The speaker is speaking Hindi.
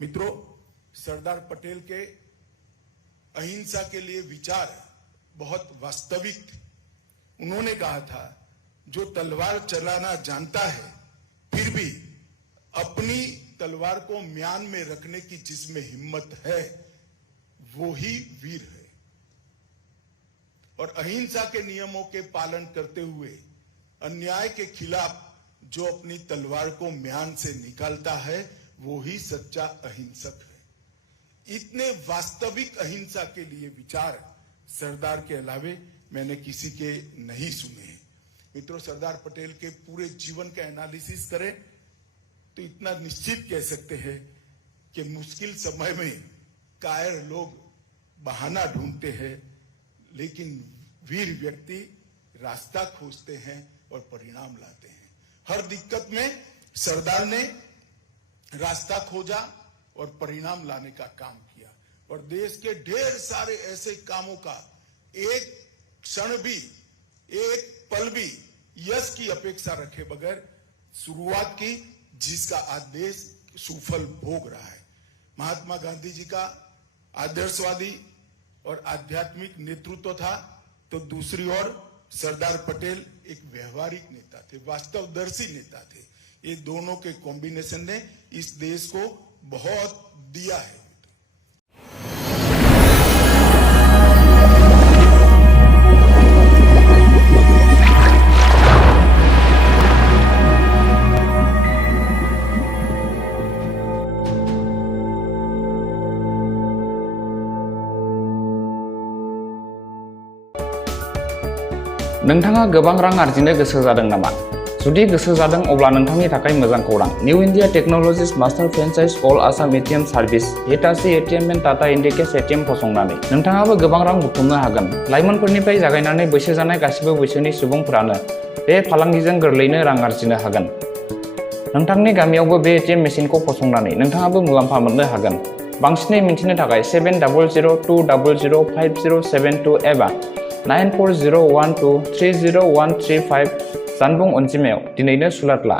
मित्रों, सरदार पटेल के अहिंसा के लिए विचार बहुत वास्तविक थे। उन्होंने कहा था, जो तलवार चलाना जानता है फिर भी अपनी तलवार को म्यान में रखने की जिसमें हिम्मत है वो ही वीर है। और अहिंसा के नियमों के पालन करते हुए अन्याय के खिलाफ जो अपनी तलवार को म्यान से निकालता है वो ही सच्चा अहिंसक है। इतने वास्तविक अहिंसा के लिए विचार सरदार के अलावे मैंने किसी के नहीं सुने हैं। मित्रों, सरदार पटेल के पूरे जीवन का एनालिसिस करें तो इतना निश्चित कह सकते हैं कि मुश्किल समय में कायर लोग बहाना ढूंढते हैं, लेकिन वीर व्यक्ति रास्ता खोजते हैं और परिणाम लाते हैं। हर दिक्कत में सरदार ने रास्ता खोजा और परिणाम लाने का काम किया और देश के ढेर सारे ऐसे कामों का एक क्षण भी, एक पल भी यश की अपेक्षा रखे बगैर शुरुआत की, जिसका आज देश सुफल भोग रहा है। महात्मा गांधी जी का आदर्शवादी और आध्यात्मिक नेतृत्व था, तो दूसरी ओर सरदार पटेल एक व्यवहारिक नेता थे, वास्तवदर्शी नेता थे। ये दोनों के कॉम्बिनेशन ने इस देश को बहुत दिया है। नोंथाङा गोबां रां आर्जिनो गोसो जादों नामा? जुदि गोसो जादों अब्ला नोंथांनि थाखाय मोजां खौरां। New India technologies master franchise all Assam ATM service Hitachi ATM and Tata Indicash ATM फसंनानै नोंथाङाबो गोबां रां बुथुमनो हागोन। लाइमोनफोरनिफ्राय जागायनानै बैसो जानाय गासिबो बैसोनि सुबुंफोरानो बे फालांगिजों गोरलैनो रां आर्जिनो हागोन। नोंथांनि गामियावबो बे एटीएम मेसिनखौ फसंनानै नोंथाङाबो मुलाम्फा मोननो हागोन। बांसिनै मिन्थिनो थाखाय 7002005072 एबा 9401230135 जानबुं अनजिमायाव दिनैनो सुलाद ला।